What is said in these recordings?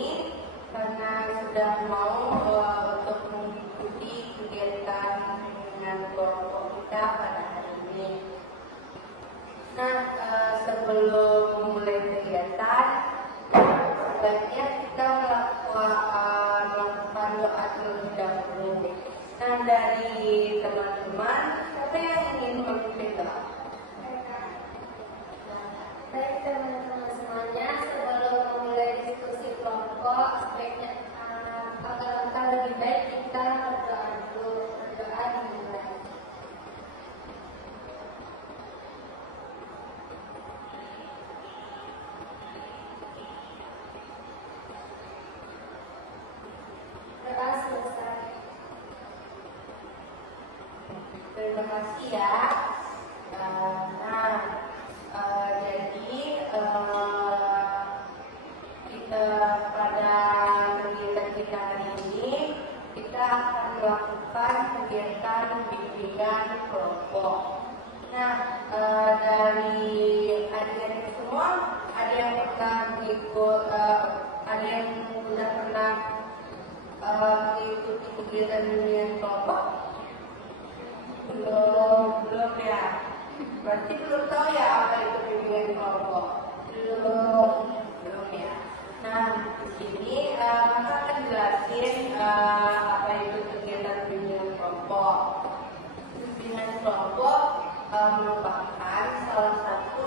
ini karena sudah mau untuk mengikuti kegiatan dengan kelompok kita pada hari ini. Nah, sebelum mulai kegiatan, sebaiknya kita melakukan doa terlebih dahulu. Nah, dari teman-teman, siapa yang ingin memimpin doa? Baik teman-teman semuanya, sebelum memulai diskusi kelompok, sebaiknya alangkah lebih baik kita berdoa dulu. Berdoa dimulai. Doa selesai. Terima kasih ya. Kita pada kegiatan kita hari ini kita akan melakukan kegiatan bimbingan kelompok. Nah, dari adik-adik semua ada yang pernah ikut, ada yang sudah pernah mengikuti kegiatan bimbingan kelompok? Belum ya. Berarti belum tahu ya apa itu bimbingan kelompok. Belum ya. Nah, di sini maka akan jelasin apa itu kegiatan bimbingan kelompok. Bimbingan kelompok merupakan salah satu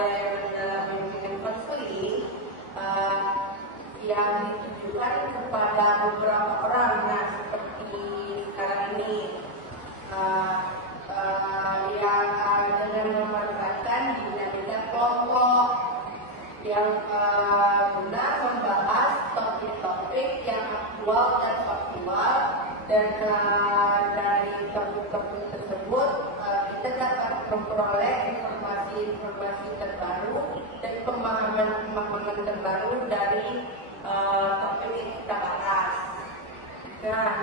layanan dalam bimbingan konseling yang ditujukan kepada beberapa orang. Nah, seperti sekarang ini. Yang dengan memanfaatkan dinamika kelompok yang guna membahas topik-topik yang aktual dan faktual, dan dari topik-topik tersebut kita dapat memperoleh informasi-informasi terbaru dan pemahaman-pemahaman terbaru dari topik yang kita bahas. Nah,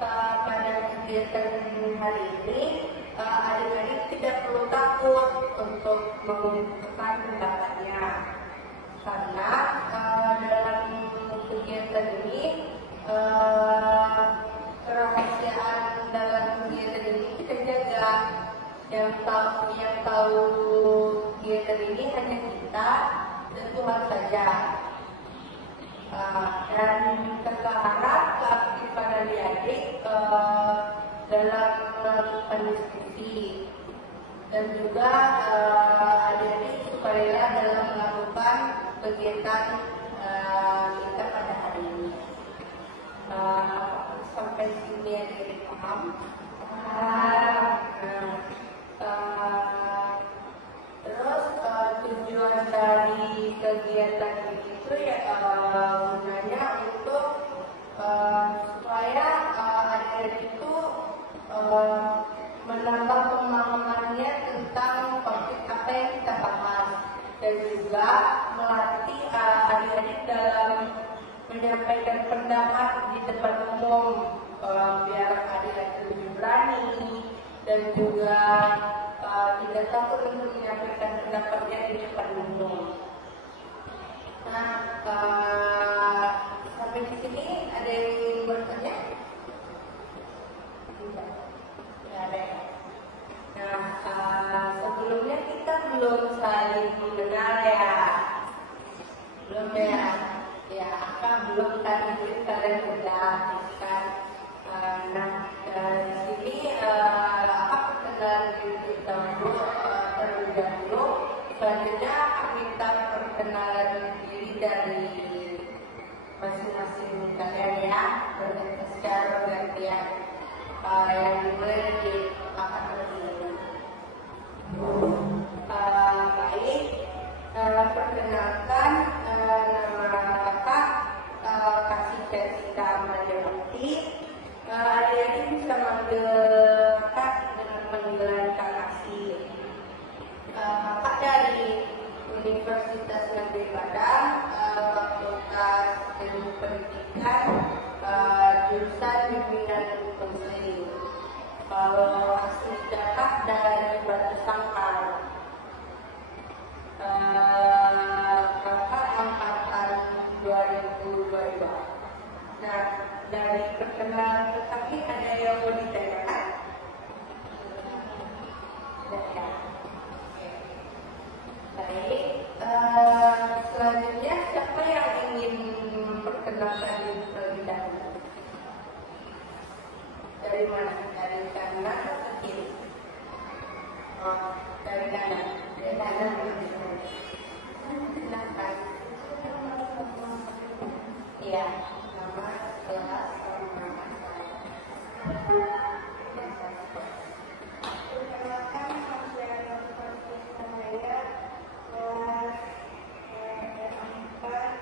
pada kegiatan hari ini adik-adik tidak perlu takut untuk mengungkapkan pendapatnya, karena dalam kegiatan ini kerahasiaan dalam kegiatan ini kita jaga. Yang tahu kegiatan ini hanya kita dan Tuhan saja. Dan kita harap keaktifan adik-adik dalam melakukan diskusi, dan juga adik-adik supaya dalam melakukan kegiatan kita pada hari ini. Sampai sini adik-adik paham? Terus tujuan dari kegiatan itu ya gunanya untuk supaya adik-adik itu menambah pemahamannya tentang topik apa yang kita bahas, dan juga melatih adik-adik dalam menyampaikan pendapat di depan umum, biar adik-adik lebih berani dan juga tidak takut untuk menyampaikan pendapatnya di depan umum. Nah, sampai di sini ada yang ingin bertanya? Tidak ada ya? Nah, sebelumnya kita belum saling mengenal ya? Belum ya? Ya, belum tadi kalian sudah kan? Nah, di sini perkenalan diri dahulu terlebih dahulu. Selanjutnya minta perkenalan diri dari masing-masing kalian ya, secara bergantian. Yang dimulai dari kakak terlebih dahulu. Baik, perkenalkan nama kakak Kasih Jessica Majapahit. Adik-adik bisa manggil kakak dengan panggilan Kak Kasih. Kakak dari Universitas Negeri Padang, Fakultas Ilmu Pendidikan, jurusan Bimbingan Konseling. Kalau asli kakak dari Batu Sangkar. Kakak angkatan 2012 2022. Nah, dari perkenalan kami ada yang mau ditanyakan? Tidak ya? Oke. Baik, selanjutnya siapa yang ingin memperkenalkan diri terlebih dahulu? Dari mana? Dari kanan atau kiri? Oh, dari kanan. Dari kanan. Silakan. Iya, nama, kelas, sama nama. Perkenalkan, saya Dr. Krisnaya, kelas 4,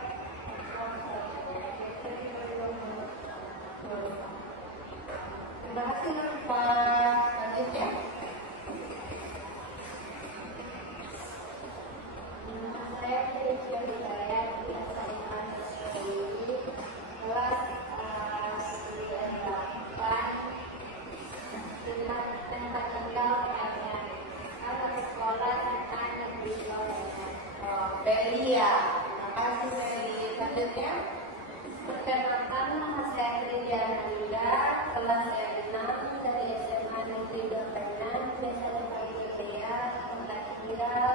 terima kasih Pak. Selanjutnya. Nama saya Felicia Hidayat, biasa dipanggil kelas 98, tentang tinggal kalian. Anak sekolah tentang negeri Lorengan. Beli ya. Terima kasih Beli. Selanjutnya. Perkenalkan, nama saya Kridiana Linda, kelas 6 dari SMA Negeri Dopenan, biasa dipanggil Dea, tempat tinggal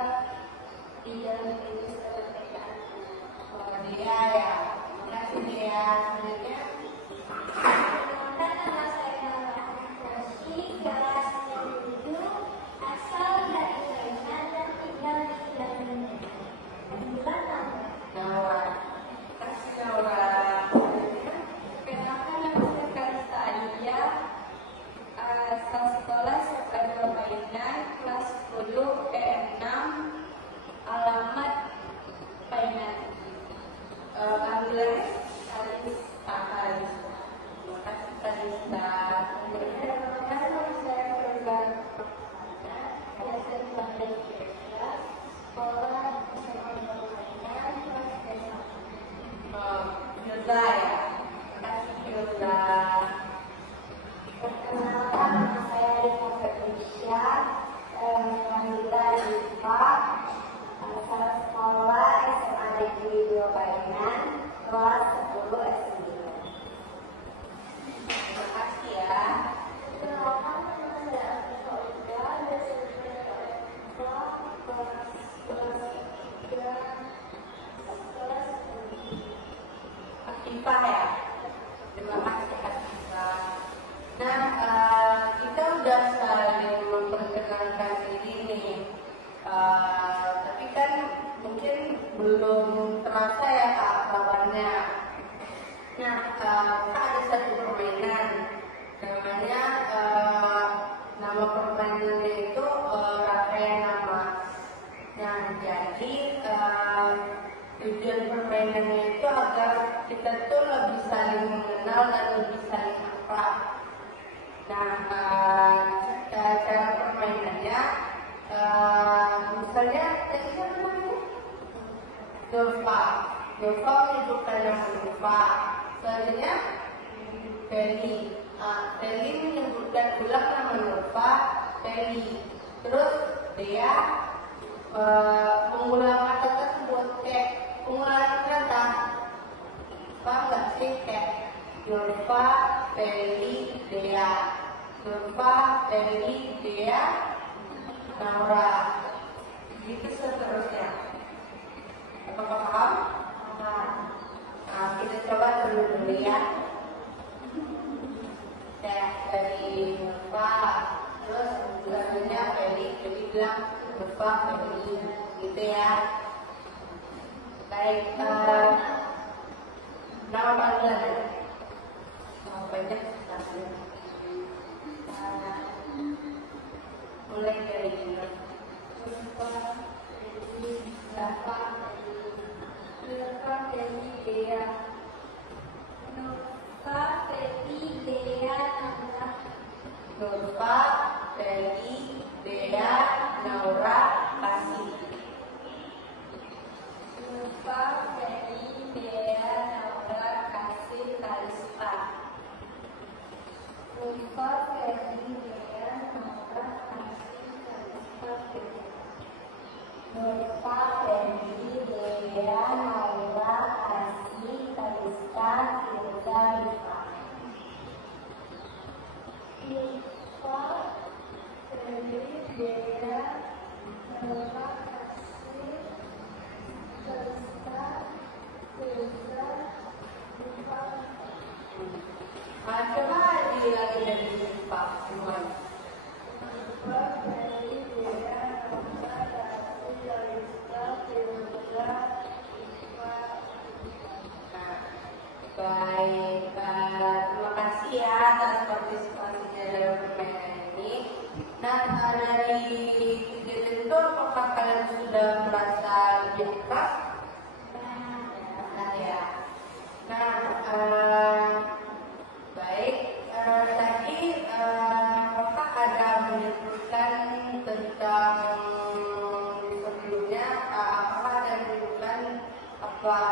di Jalan Pinus Kemerdekaan. Oh, dia ya. Terima kasih dia. Selanjutnya. Perkenalkan, nama saya Nara Anastasi, kelas 7, asal dari Thailand dan tinggal di Jalan Pinus. Naura. Terima kasih Naura. Selanjutnya. Perkenalkan, nama saya Kalista Adia, asal sekolah SMA Mainan, kelas 10 PM6, alamat Mainan. Ambulan Kalista. Terima kasih Kalista. Selanjutnya. Perkenalkan, nama saya Verba Permana, biasa dipanggil Verba, sekolah SMA Mainan, kelas 1. Hilda ya. Terima kasih Hilda. Perkenalkan, nama saya Rika Felicia, wanita IPA, asal sekolah SMA Negeri 2 Bayangan, kelas 10 S9. Terima kasih ya. Perkenalkan, nama saya Afifah Ulga, biasa dipanggil Eva, kelas 3, kelas 10. Aktifah ya. Terima kasih Aktifah. Nah, kita udah saling memperkenalkan diri nih. Tapi kan mungkin belum terasa ya keakrabannya. Nah, ada satu permainan namanya nama permainannya itu rangkaian nama. Nah, jadi tujuan permainannya itu agar kita tuh lebih saling mengenal dan lebih saling akrab. Nah, cara permainannya, misalnya tadi siapa namanya? Dova. Dova menyebutkan nama Dova. Selanjutnya Feli. Feli menyebutkan ulang nama Dova. Feli. Terus dia mengulang kata tersebut kayak pengulangan kata. Paham nggak sih kayak Dova, Feli, Dea. Dova, Feli, Dea, Naura. Gitu seterusnya. Apakah paham? Nah, kita coba dulu ya. Kayak dari Dova, terus selanjutnya Feli bilang Dova, Feli, gitu ya. Baik, nama panggilan. Nama banyak sekali. Mulai dari Nova, Feli, Dava, Nova, Feli, Dea. Nova, Feli, Dea, Naura. Nova, Feli, Dea, Naura, Kasih. Nova, Feli, Dea, Naura, Kasih, Kalista. Nova, Feli, Dea, Naura, Kasih, Kalista, Nova, Feli, Dea, Naura, Kasih, Dea, Nora, Asri, Kalista, Reza, Diva. Coba lagi dari Pak Iwan. Dari Dea, Nora, Asri, Kalista, Reza, Diva. Baik, terima kasih ya atas partisipasinya dalam permainan ini. Nah, dari kegiatan itu apakah kalian sudah merasa lebih ikhlas? Nah, ya. Nah, baik. Tadi apakah ada menyebutkan tentang sebelumnya? Apakah ada menyebutkan apa?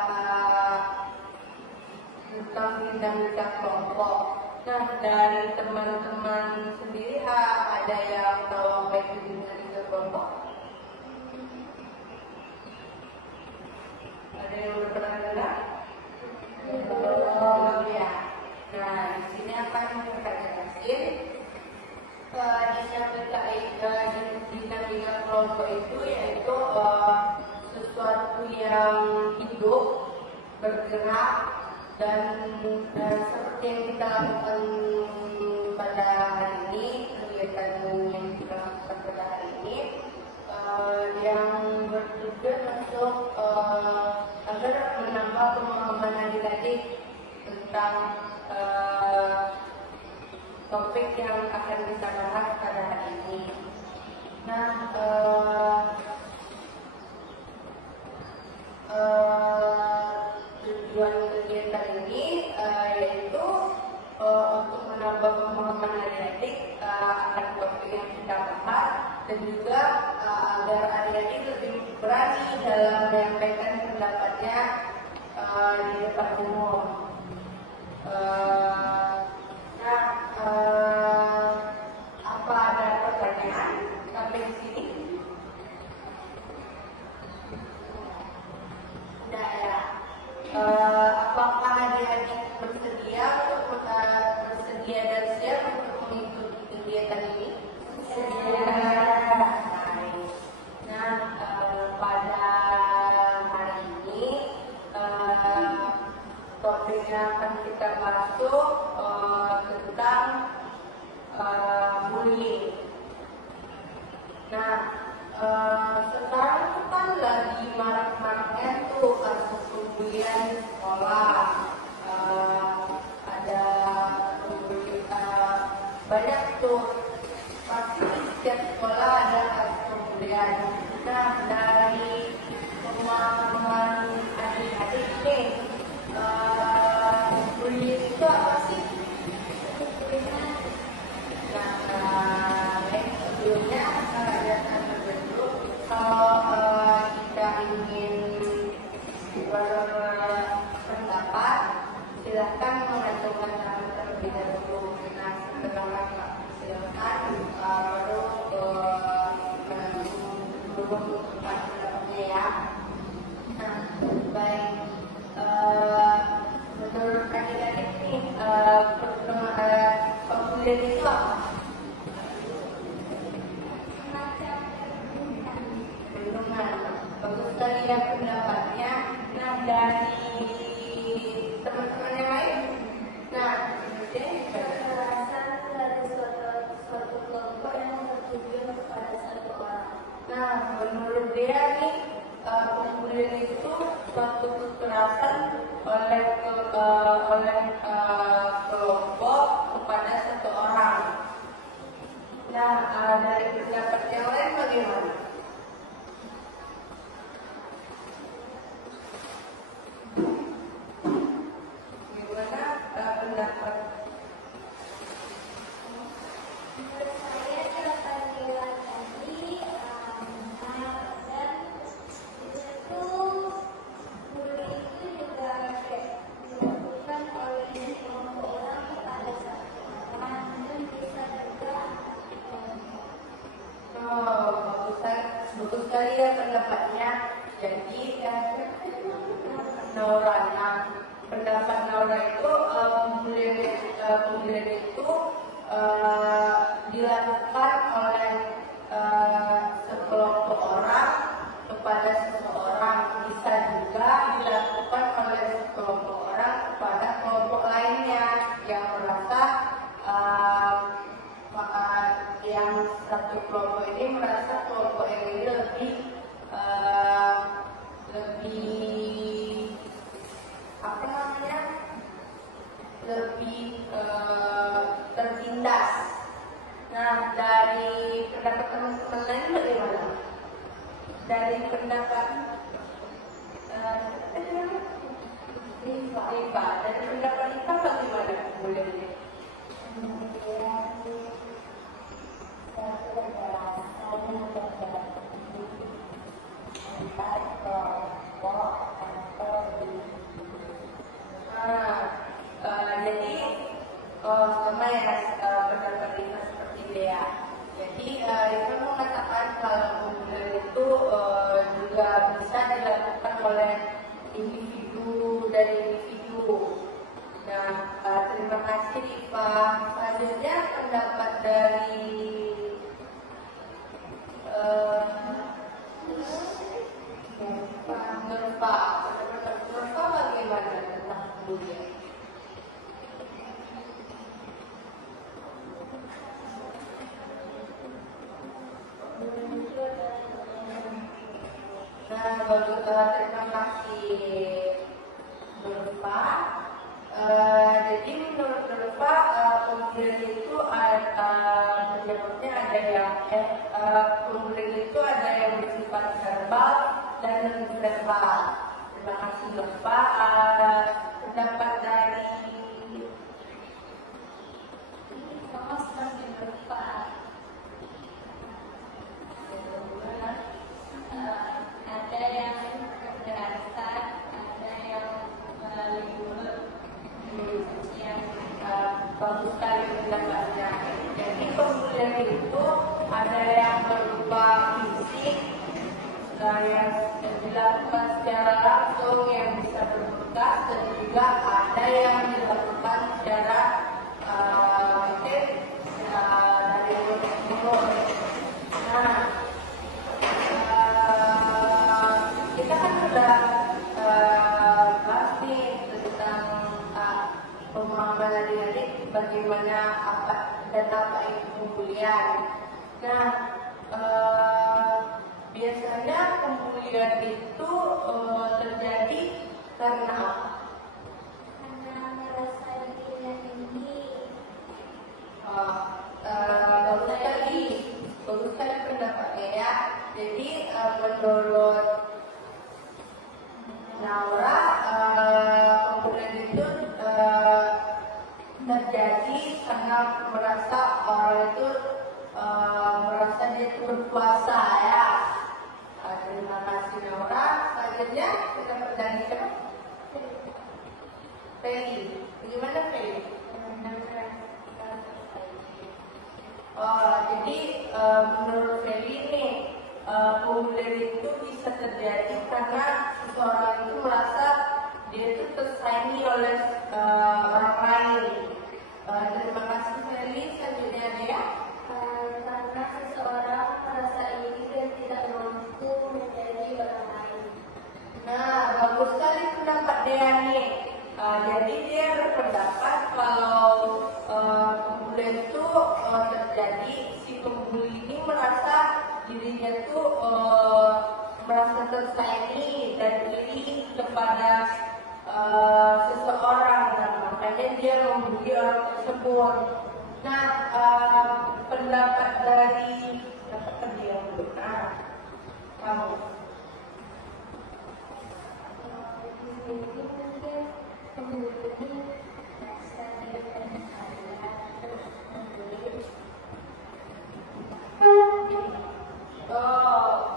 Tentang dinamika kelompok. Nah, dari teman-teman sendiri ada yang tahu apa itu dinamika kelompok? Ada yang udah pernah dengar? Belum ya. Nah, di sini akan kita jelasin dinamika kelompok itu yaitu sesuatu yang hidup, bergerak, dan seperti yang kita lakukan pada hari ini, kegiatan yang kita lakukan pada hari ini, yang bertujuan untuk agar menambah pemahaman adik-adik tentang topik yang akan kita bahas pada hari ini. Nah, tujuan kegiatan ini yaitu untuk menambah pemahaman adik-adik akan topik yang kita bahas dan juga agar adik-adik lebih berani dalam menyampaikan pendapatnya di depan umum. Nah, apa ada pertanyaan sampai di sini? Tidak ya. Apakah adik-adik bersedia dan siap untuk mengikuti kegiatan ini? Baik. Nah, pada hari ini topik yang akan kita masuk tentang bullying. Nah, sekarang itu kan lagi marak-maraknya tuh kasus pembulian di sekolah. Ada banyak tuh, pasti di setiap sekolah ada kasus pembulian. Nah, dari pemahaman adik-adik nih, bullying itu apa sih? Nah, sebelumnya ada dulu kalau kita ingin berpendapat, silahkan mengajukan nama terlebih dahulu. Nah, setelah silakan baru menentukan pendapatnya ya. Nah, baik. Menurut adik-adik nih, pembulian itu apa? Perlindungan. Bagus sekali ya pendapatnya. Nah, dari teman-teman yang lain, nah, Kekerasan dari suatu kelompok yang bertujuan kepada satu orang. nah, menurut dia nih, pembulian itu suatu kekerasan oleh kelompok kepada satu orang. Nah, dari pendapat yang lain bagaimana? Gimana pendapat? Menurut saya silakan dilihat tadi dan itu bullying itu juga dilakukan oleh sekelompok orang kepada satu orang dan bisa juga Bagus sekali ya pendapatnya. Jadi Naura, nah, pendapat Naura itu pembulian itu dilakukan oleh teman-teman lain bagaimana? Dari pendapat Rifa, dari pendapat Rifa bagaimana? Boleh deh. Jadi sama ya pendapat Rifa seperti itu ya. Jadi Rifa mengatakan kalau hubungan itu juga bisa dilakukan oleh individu dari individu. Nah, terima kasih Rifa. Selanjutnya pendapat dari Nurfa. Pendapat Nurfa bagaimana tentang hubungan? Nah, bagus, terima kasih Nurfa. Jadi menurut Nurfa, kemudian itu penyebabnya ada yang kemudian itu ada yang bersifat verbal dan non verbal. Terima kasih Nurfa. Pendapat dari Sama seperti Nurfa. Ada yang kekerasan, ada yang libur, yang bagus sekali pendapatnya. Jadi pembulian itu ada yang berupa fisik, yang dilakukan secara langsung yang bisa berbekas, dan juga ada yang dilakukan secara dari mulut. Nah, kita kan sudah bahas nih tentang pemahaman adik-adik bagaimana apa dan apa itu pembulian. Nah, biasanya pembulian itu terjadi karena apa? karena merasa dirinya tinggi. Bagus sekali pendapatnya ya. Jadi menurut Naura, pembulian itu terjadi karena merasa orang itu merasa dia itu berkuasa ya. Terima kasih Naura. Selanjutnya kita bertanya siapa? Feli. Bagaimana Feli? Jadi menurut Feli ini pembulian itu bisa terjadi karena seseorang itu merasa dia itu tersaingi oleh orang lain. Terima kasih Feli. Selanjutnya Dea. Karena seseorang merasa iri dan tidak mampu menjadi orang lain. Nah, bagus sekali pendapat Dea nih. Jadi dia berpendapat kalau pembulian itu terjadi, si pembuli ini merasa dirinya itu merasa tersaingi dan iri kepada seseorang, dan makanya dia membuli orang tersebut. Nah, pendapat dari apa dia dulu? Nah, kamu.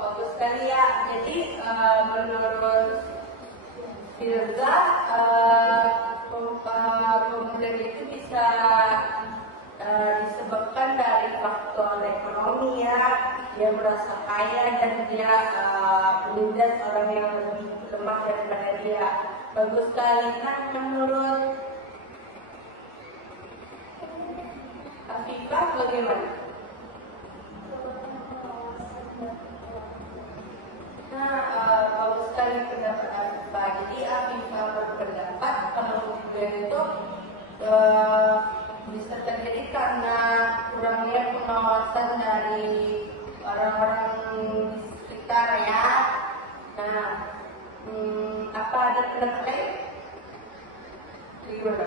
Bagus sekali ya. Jadi menurut Firza, pembulian itu bisa disebabkan dari faktor ekonomi ya. Dia merasa kaya dan dia menindas orang yang lebih lemah daripada dia. Bagus sekali kan menurut Afifah bagaimana? Nah, bagus sekali pendapat Afifah. Jadi Afifah berpendapat kalau pembulian itu bisa terjadi karena kurangnya pengawasan dari orang-orang di sekitar ya. Nah, apa ada pendapat lain? Gimana?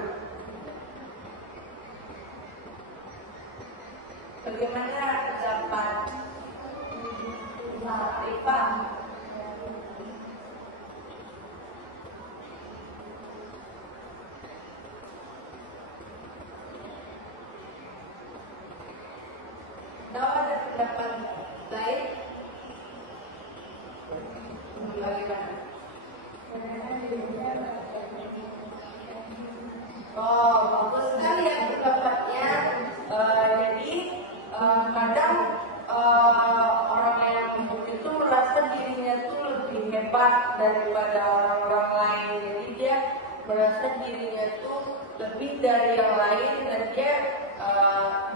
Bagaimana pendapat pendapat lain? Bagaimana? Oh, bagus sekali ya pendapatnya. Jadi kadang orang yang itu merasa dirinya tuh lebih hebat daripada orang-orang lain. Jadi dia merasa dirinya tuh lebih dari yang lain dan dia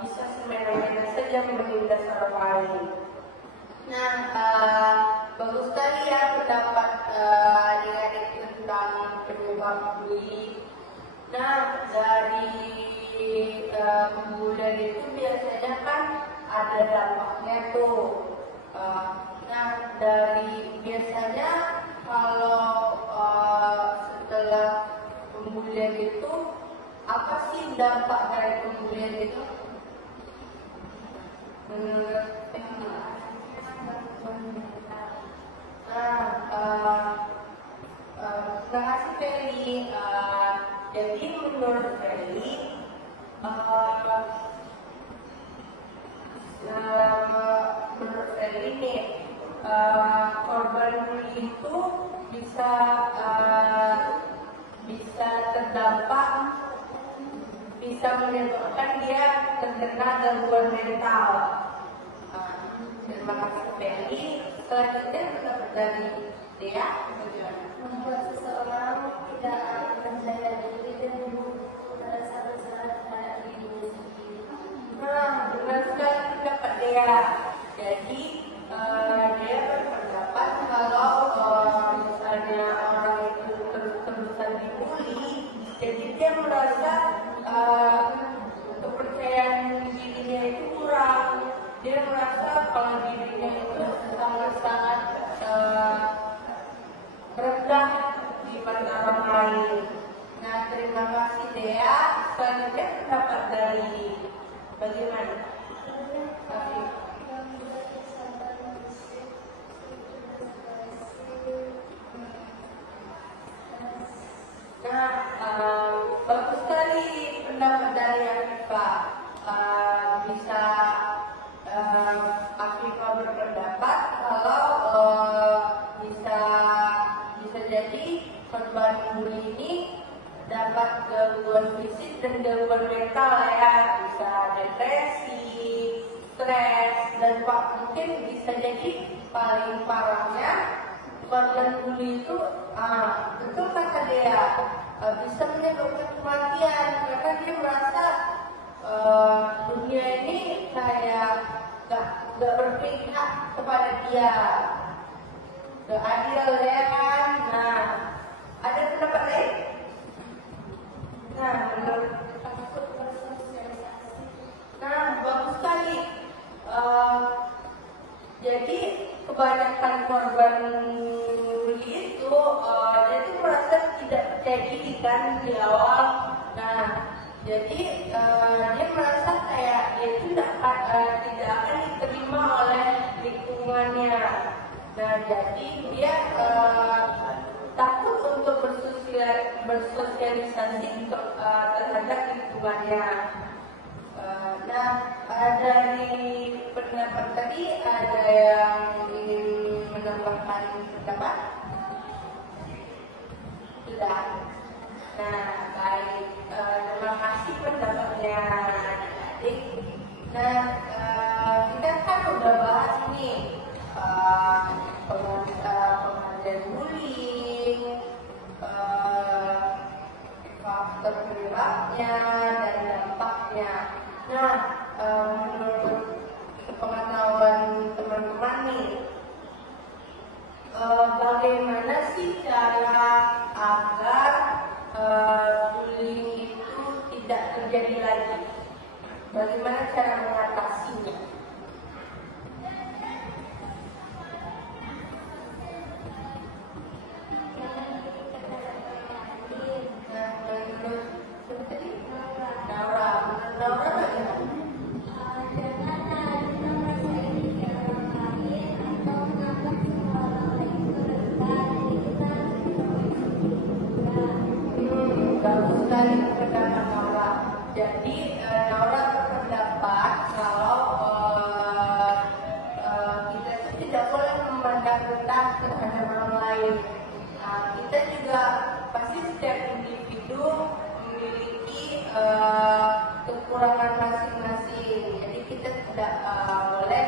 bisa semena-mena saja menindas orang lain. Nah, bagus sekali ya pendapat adik-adik tentang penyebab bully. Nah, dari pembulian itu biasanya kan ada dampaknya tuh. Nah, dari biasanya kalau setelah pembulian itu apa sih dampak dari pembulian itu? Menurut terima kasih Feli. Jadi menurut Feli, nih, korban bully itu bisa terdampak, bisa menyebabkan dia terkena gangguan mental. Terima kasih Feli. Selanjutnya pendapat dari Dea. Membuat seseorang tidak percaya diri dan merasa bersalah terhadap dirinya sendiri. Nah, benar sekali pendapat Dea. Jadi dia berpendapat kalau misalnya orang itu terus-terusan dibully, jadi dia merasa kepercayaan dirinya itu kurang. Dia merasa kalau dirinya itu sangat-sangat rendah di mata orang lain. Nah, terima kasih Dea. Selanjutnya pendapat dari bagaimana? Kasih. Nah, bagus sekali pendapat dari Afifah. Bisa Afifah berpendapat kalau bisa jadi korban bully ini dapat gangguan fisik dan gangguan mental ya, bisa depresi, stres, dan mungkin bisa jadi paling parahnya korban bully itu betul kata dia bisa menyebabkan kematian karena dia merasa dunia ini kayak gak berpihak kepada dia, gak adil ya kan. Nah, ada pendapat lain? Nah, menurut bagus sekali. Jadi kebanyakan korban bully itu dia itu merasa tidak percaya diri kan di awal. Nah, jadi dia merasa kayak dia itu tidak akan diterima oleh lingkungannya. Nah, jadi dia takut untuk bersosialisasi terhadap lingkungannya. Nah, dari pendapat tadi ada yang ingin menambahkan pendapat? Sudah. Nah, baik. Terima kasih pendapatnya adik-adik. Nah, kita kan udah bahas nih pengajian bullying, faktor penyebabnya dan dampaknya. Nah, menurut pengetahuan teman-teman nih, bagaimana sih cara agar bullying itu tidak terjadi lagi? Bagaimana cara mengatasinya? Jadi Naura berpendapat kalau kekurangan masing-masing. Jadi kita tidak boleh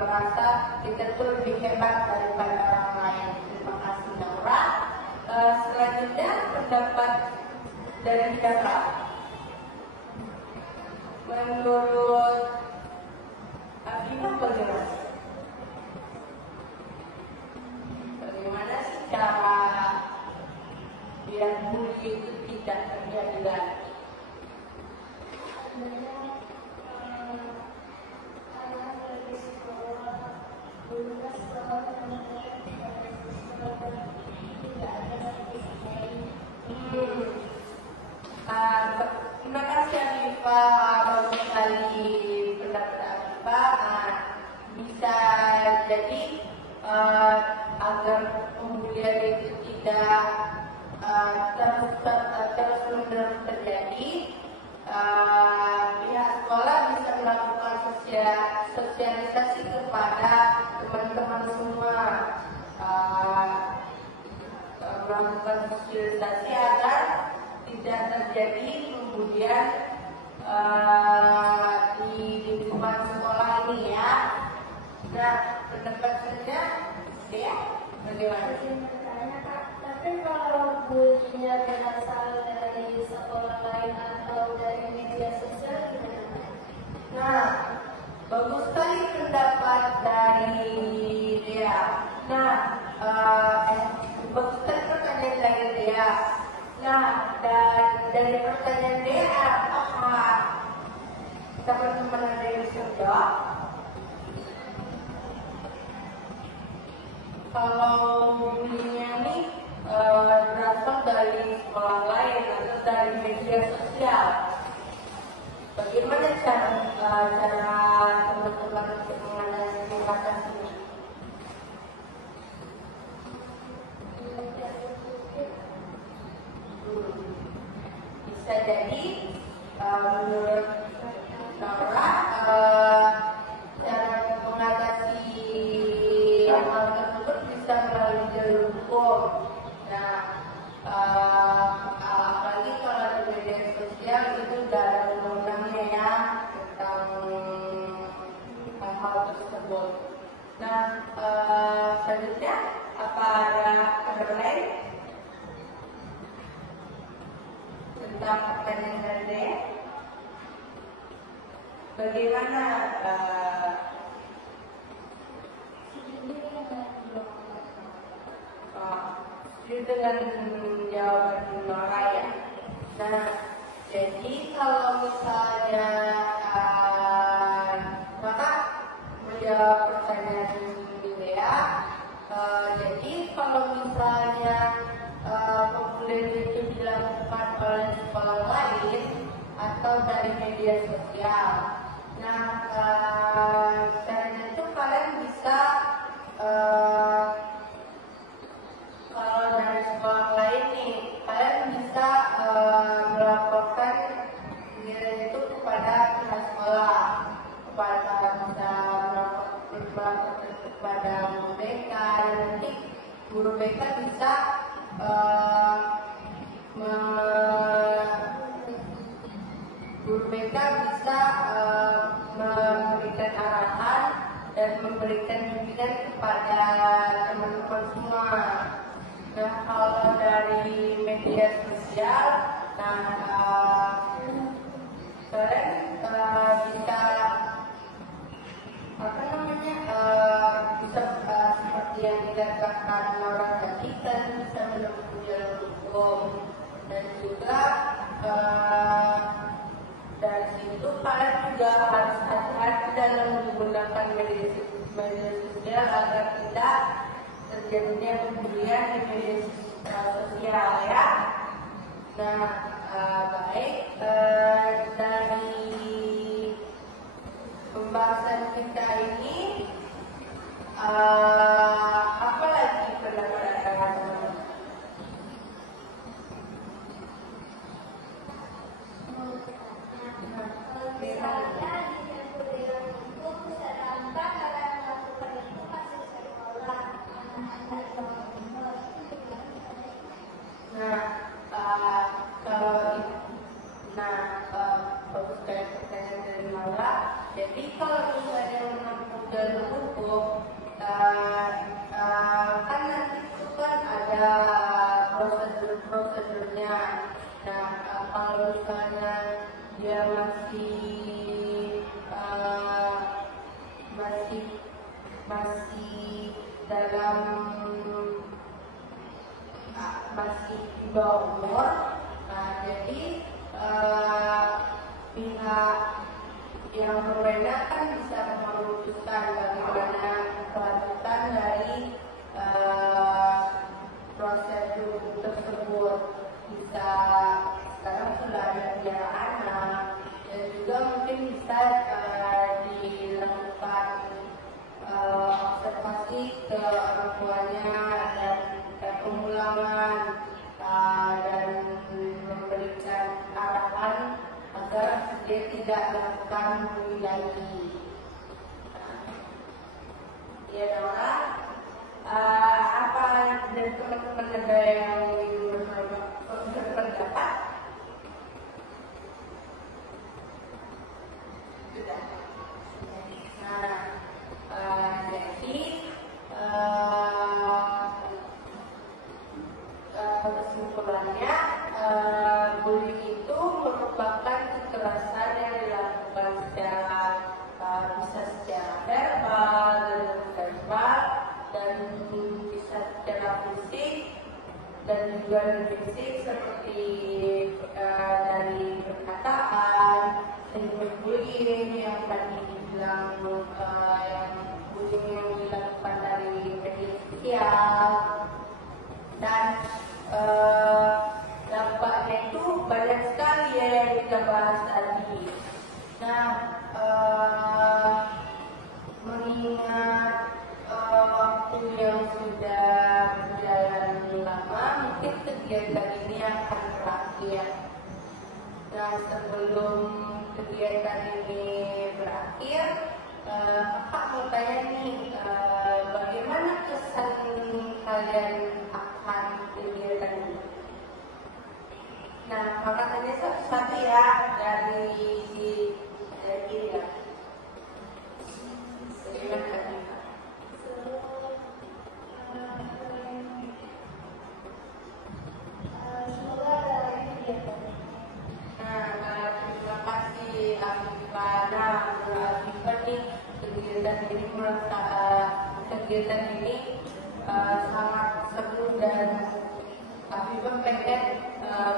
merasa kita tuh lebih hebat daripada orang lain. Terima kasih Naura. Selanjutnya pendapat dari siapa? Menurut Abimah bagaimana? Bagaimana sih cara biar bully itu tidak terjadi lagi? Terima kasih Afifa, bagus sekali pendapat Afifa. Bisa jadi agar pembulian itu tidak terus-menerus terjadi, pihak sekolah bisa melakukan sosialisasi kepada teman-teman semua, melakukan sosialisasi agar tidak terjadi pembulian di lingkungan sekolah ini ya. Nah, pendapat saya, ya, bagaimana? Tapi kalau bullyingnya berasal dari sekolah lain atau dari media sosial gimana? Nah, bagus sekali pendapat dari Dea. Nah, bagus sekali pertanyaan dari Dea. Nah, dari pertanyaan Dea, apa teman-teman ada yang bisa jawab? Kalau bullyingnya ini berasal dari sekolah lain atau dari media sosial, bagaimana cara teman-teman untuk mengatasinya? Bisa jadi menurut Naura, cara mengatasi hal tersebut bisa melalui jalur hukum. Nah, apalagi kalau di media sosial itu sudah ada undang-undangnya ya tentang hal tersebut. Nah, selanjutnya apa ada kabar lain tentang pertanyaan dari Dea? Bagaimana dengan jawaban Nora ya? Nah, jadi kalau misalnya Kakak menjawab pertanyaan Dea, jadi kalau misalnya pembulian itu dilakukan oleh sekolah lain atau dari media sosial, nah caranya itu kalian bisa kalau dari sekolah lain nih, kalian bisa melaporkan itu kepada pihak sekolah, bisa melaporkan kepada guru BK, dan nanti guru BK bisa memberikan arahan dan memberikan bimbingan kepada teman-teman semua. Nah, kalau dari media sosial, nah kalian bisa bisa seperti yang dikatakan orang tadi, kan bisa menempuh jalur hukum, dan juga dari situ kalian juga harus hati-hati dalam menggunakan media sosial agar tidak terjadinya pembulian di media sosial ya. Nah, baik, dari pembahasan kita ini apa lagi pendapat teman-teman? Nah, kalau Jadi kalau misalnya menempuh jalur hukum, kan nanti itu kan ada prosedurnya. Nah, kalau misalnya dia masih dalam masih di bawah umur, nah, jadi pihak yang berwenang kan bisa memutuskan bagaimana kelanjutan dari prosedur tersebut. Bisa sekarang sudah ada biara anak, dan juga mungkin bisa dilakukan observasi ke orang tuanya dan pemulangan dan memberikan arahan agar dia tidak melakukan bullying lagi. Ya, Nora, apa dari teman-teman ada yang berpendapat? Sudah. Nah, jadi kesimpulannya, bullying itu merupakan kekerasan yang dilakukan secara bisa secara verbal dan bisa secara fisik dan juga non fisik seperti dari perkataan, cyberbullying yang tadi dibilang yang bullying yang dilakukan dari media sosial, dan dampaknya itu banyak sekali ya yang kita bahas tadi. Nah, mengingat waktu yang sudah berjalan lama, mungkin kegiatan ini akan berakhir. Nah, sebelum kegiatan ini berakhir, Kakak mau tanya nih, bagaimana kesan kalian akan kegiatan ini? Nah, Kakak tanya satu-satu ya, dari kiri ya. Bagaimana tadi? Terima kasih Afifah. Nah, Afifah nih kegiatan ini sangat seru dan Afifah pengen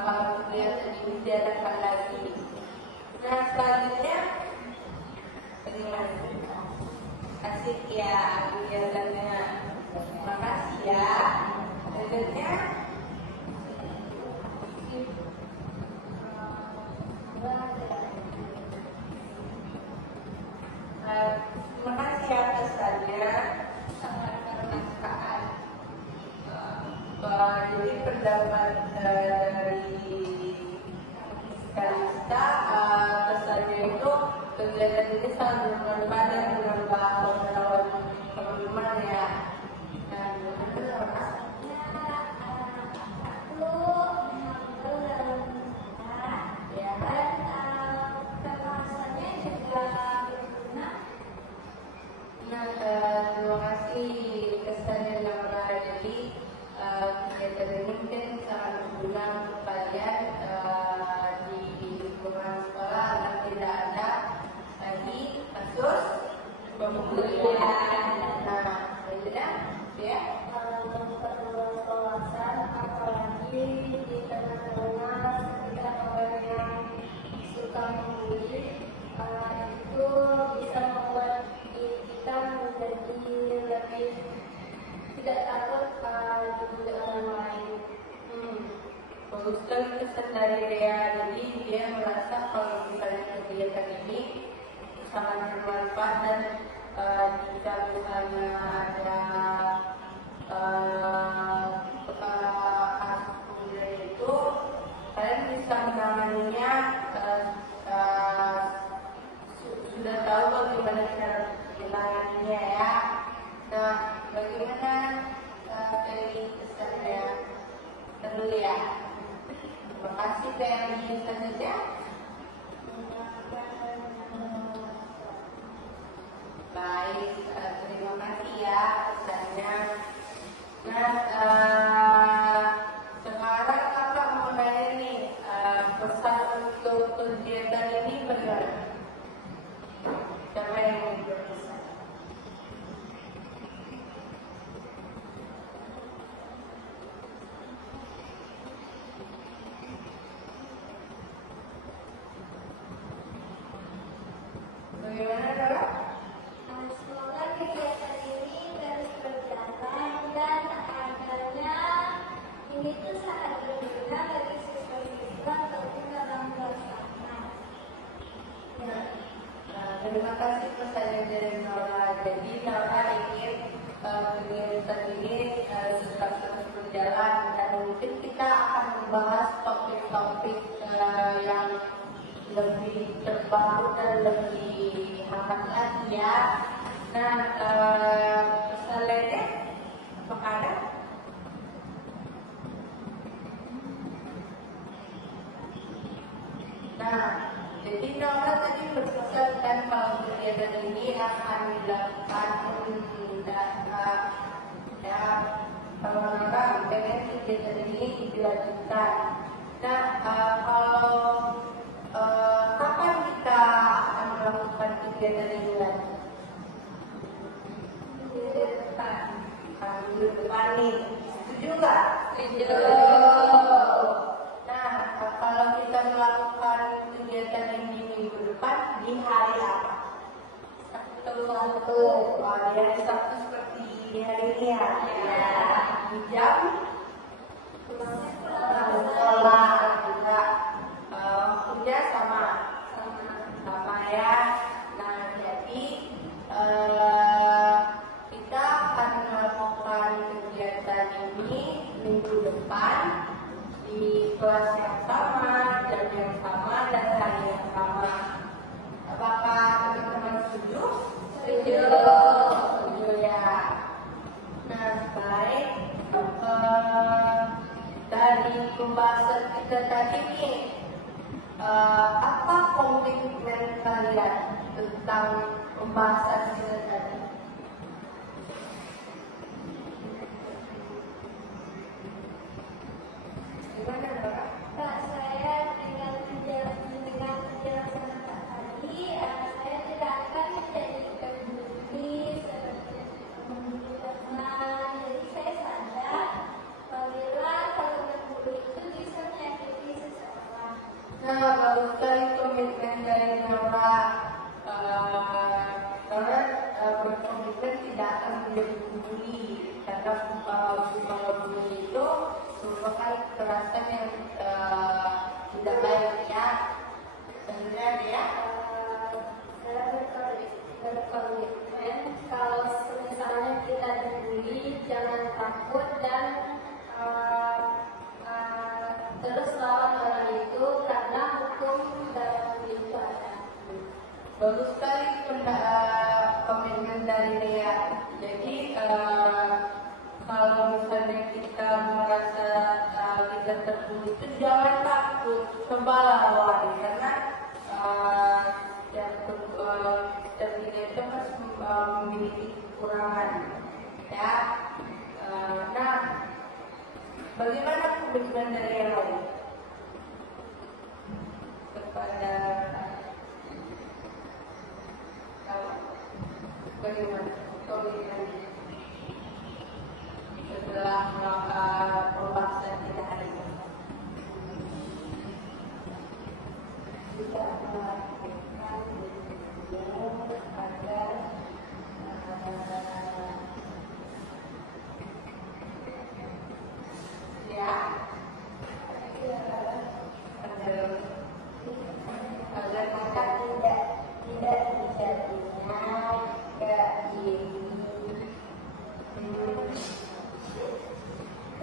kalau kegiatan ini diadakan lagi. Nah, selanjutnya bagaimana? Asik ya kegiatannya. Terima kasih ya. Selanjutnya terima kasih atas tanya, sangat bermanfaat. Jadi pendapat dari Kalista, kesannya itu kegiatan ini sangat bermanfaat dan menambah pengetahuan teman-teman ya. Dan terima kasih kesannya Laura. Jadi kegiatan ini mungkin sangat berguna untuk kalian di lingkungan sekolah agar tidak ada lagi kasus pembulian. Nah, ya. Memperluas wawasan, apalagi di tengah-tengah sekitar orang yang suka membuli, itu bisa membuat kita menjadi lebih tidak takut dibully orang lain. Bagus sekali kesan dari Rea. Jadi dia merasa kalau misalnya kegiatan ini sangat bermanfaat dan jika misalnya ada kasus pembulian itu, kalian bisa menanganinya, sudah tahu bagaimana cara menanganinya ya. Nah, bagaimana dari kesannya? Dulu ya. Terima kasih yang selanjutnya. kasih ya pesannya. Nah, sekarang kakak mau nanya nih, pesan untuk kegiatan ini bagaimana? Siapa yang mau berpesan? Bagaimana Dora? Semoga kegiatan ini terus berjalan dan adanya ini tuh sangat berguna bagi siswa-siswa ataupun orang bersama. Terima kasih pesannya dari Nora. Jadi Nora ingin kegiatan ini tetap terus berjalan dan mungkin kita akan membahas topik-topik yang lebih terbaru dan lebih hangat lagi ya. Nah, pesan lainnya apakah ada? Nah, jadi Nora tadi berpesan kan kalau kegiatan ini akan dilakukan ya kalau Nora pengen kegiatan ini dilanjutkan. Nah, kalau kapan kita akan melakukan kegiatan ini lagi? Minggu depan nih, setuju nggak? Setuju. Nah, kalau kita melakukan kegiatan ini minggu depan di hari apa? Sabtu. Di hari Sabtu seperti di hari ini ya. Di jam sekolah juga waktunya sama ya. Nah, jadi kita akan melakukan kegiatan ini minggu depan di kelas yang sama, jam yang sama, dan hari yang sama. Apakah teman-teman setuju? Setuju. Setuju ya. Nah, baik. Dari pembahasan kita tadi nih, apa komitmen kalian tentang pembahasan kita tadi? Gimana Dora? Kak, saya dengan penjelasan Kak tadi, saya tidak akan menjadi peduli seperti membuli teman. Jadi saya sadar apabila kalau membuli itu bisa menyakiti seseorang. Nah, baru sekali komitmen dari Nora. Nora berkomitmen tidak akan menjadi pembuli, karena pembuli itu merupakan kekerasan yang tidak baik ya. Sebenarnya ya. Saya berkomitmen kalau misalnya kita dibully jangan takut dan terus lawan orang itu karena hukum dalam itu ada. Bagus sekali komitmen dari Dea. Jadi kalau misalnya kita merasa kita terbuli itu jangan takut, coba lawan karena setiap kita itu harus memiliki kekurangan ya. Nah, bagaimana komitmen dari yang lain kepada bagaimana komitmen setelah pembahasan kita hari ini? Kita melakukan agar ya agar maka tidak terjadinya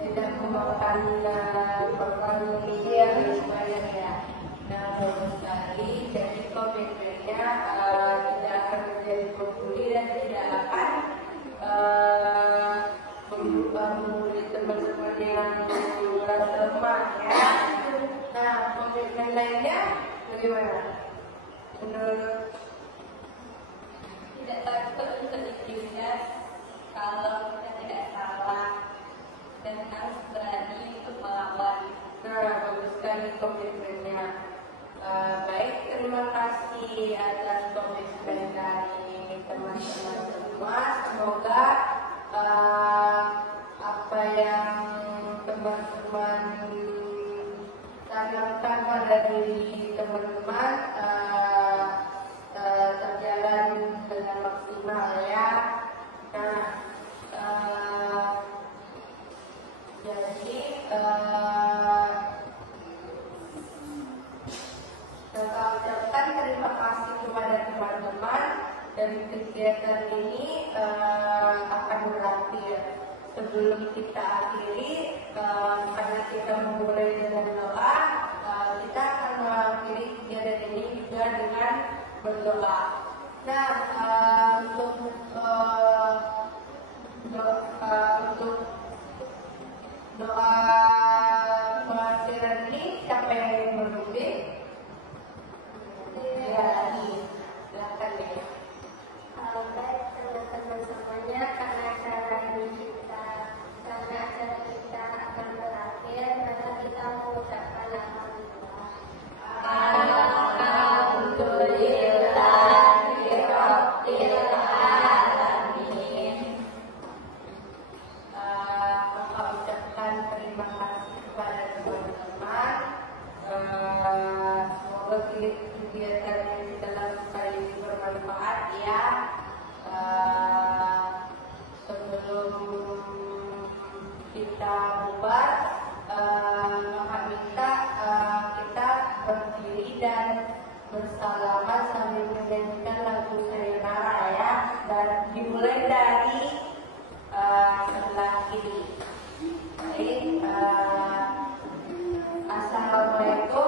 tidak memakan korban yang banyak ya. Nah, bagus sekali. Jadi komitmennya tidak akan menjadi pembuli dan tidak akan membuli teman-teman yang merasa lemah ya. Nah, komitmen lainnya bagaimana? Menurut Tidak takut untuk ditindas kalau kita tidak salah dan harus berani untuk melawan. Nah, bagus sekali komitmennya. Baik, terima kasih atas komitmen dari teman-teman semua. Semoga apa yang teman-teman tanamkan pada diri teman-teman terjalan dengan maksimal ya. Nah, jadi saya ucapkan terima kasih kepada teman-teman dan kegiatan ini akan berakhir. Sebelum kita akhiri, karena kita memulai dengan doa, kita akan mengakhiri kegiatan ini juga dengan berdoa. Nah, untuk doa pengakhiran ini siapa yang ingin memimpin? Ya, silakan ya. Baik teman-teman semuanya, karena acara kita akan berakhir, maka kita mengucapkan alhamdulillah. Alhamdulillahirabbil alamin. Bapak ucapkan terima kasih kepada teman-teman. Semoga kegiatan yang kita lakukan ini bermanfaat ya. Sebelum kita bubar, maka minta kita berdiri dan bersalaman sambil menyanyikan lagu sayonara ya, dan dimulai dari sebelah kiri. Baik, assalamualaikum